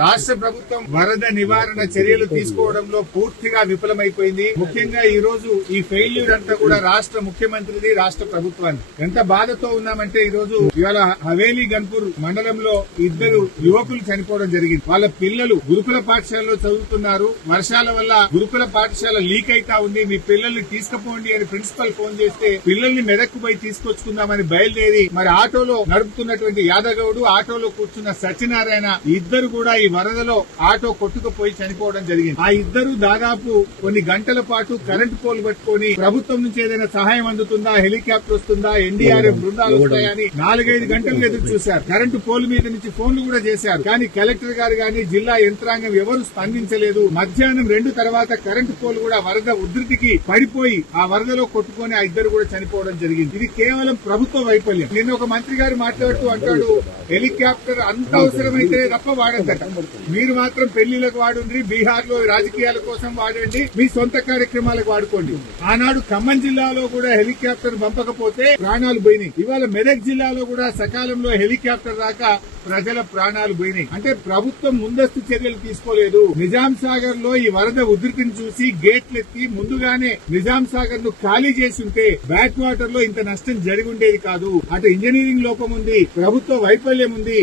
రాష్ట్ర ప్రభుత్వం వరద నివారణ చర్యలు తీసుకోవడంలో పూర్తిగా విఫలమైపోయింది. ముఖ్యంగా ఈ రోజు ఈ ఫెయిల్యూర్ అంతా కూడా రాష్ట్ర ముఖ్యమంత్రిది రాష్ట్ర ప్రభుత్వాన్ని. ఎంత బాధతో ఉన్నామంటే ఈ రోజు ఇవాళ హవేలీ గన్పూర్ మండలంలో ఇద్దరు యువకులు చనిపోవడం జరిగింది. వాళ్ళ పిల్లలు గురుకుల పాఠశాలలో చదువుతున్నారు. వర్షాల వల్ల గురుకుల పాఠశాల లీక్ అయితా ఉంది. మీ పిల్లల్ని తీసుకుపోండి అని ప్రిన్సిపల్ ఫోన్ చేస్తే పిల్లల్ని మెదక్కు పోయి తీసుకొచ్చుకుందామని బయలుదేరి మరి ఆటోలో నడుపుతున్నటువంటి యాదగౌడు ఆటోలో కూర్చున్న సత్యనారాయణ ఇద్దరు కూడా వరదలో ఆటో కొట్టుకుపోయి చనిపోవడం జరిగింది. ఆ ఇద్దరు దాదాపు కొన్ని గంటల పాటు కరెంటు పోల్ పట్టుకొని ప్రభుత్వం నుంచి ఏదైనా సహాయం అందుతుందా? హెలికాప్టర్ వస్తుందా? ఎన్డీఆర్ఎఫ్ బృందాలు వస్తాయని నాలుగైదు గంటలు ఎదురు చూశారు. కరెంటు పోల్ మీద నుంచి ఫోన్లు కూడా చేశారు. కానీ కలెక్టర్ గారు గాని జిల్లా యంత్రాంగం ఎవరు స్పందించలేదు. మధ్యాహ్నం రెండు తర్వాత కరెంటు పోల్ కూడా వరద ఉధృతికి పడిపోయి ఆ వరదలో కొట్టుకొని ఆ ఇద్దరు కూడా చనిపోవడం జరిగింది. ఇది కేవలం ప్రభుత్వ వైఫల్యం. నిన్న ఒక మంత్రి గారు మాట్లాడుతూ అంటాడు హెలికాప్టర్ అంత అవసరమైతే తప్ప వాడద్దట మీరు మాత్రం పెళ్ళిలకు వాడుండ్రి బీహార్లో రాజకీయాల కోసం వాడండి మీ సొంత కార్యక్రమాలకు వాడుకోండి. ఆనాడు ఖమ్మం జిల్లాలో కూడా హెలికాప్టర్ పంపకపోతే ప్రాణాలు పోయినాయి. ఇవాళ మెదక్ జిల్లాలో కూడా సకాలంలో హెలికాప్టర్ రాక ప్రజల ప్రాణాలు పోయినాయి. అంటే ప్రభుత్వం ముందస్తు చర్యలు తీసుకోలేదు. నిజాం సాగర్లో ఈ వరద ఉధృతిని చూసి గేట్లు ఎత్తి ముందుగానే నిజాం సాగర్ను ఖాళీ చేసి ఉంటే బ్యాక్ వాటర్లో ఇంత నష్టం జరిగి ఉండేది కాదు. అటు ఇంజనీరింగ్ లోపం ఉంది ప్రభుత్వ వైఫల్యం ఉంది.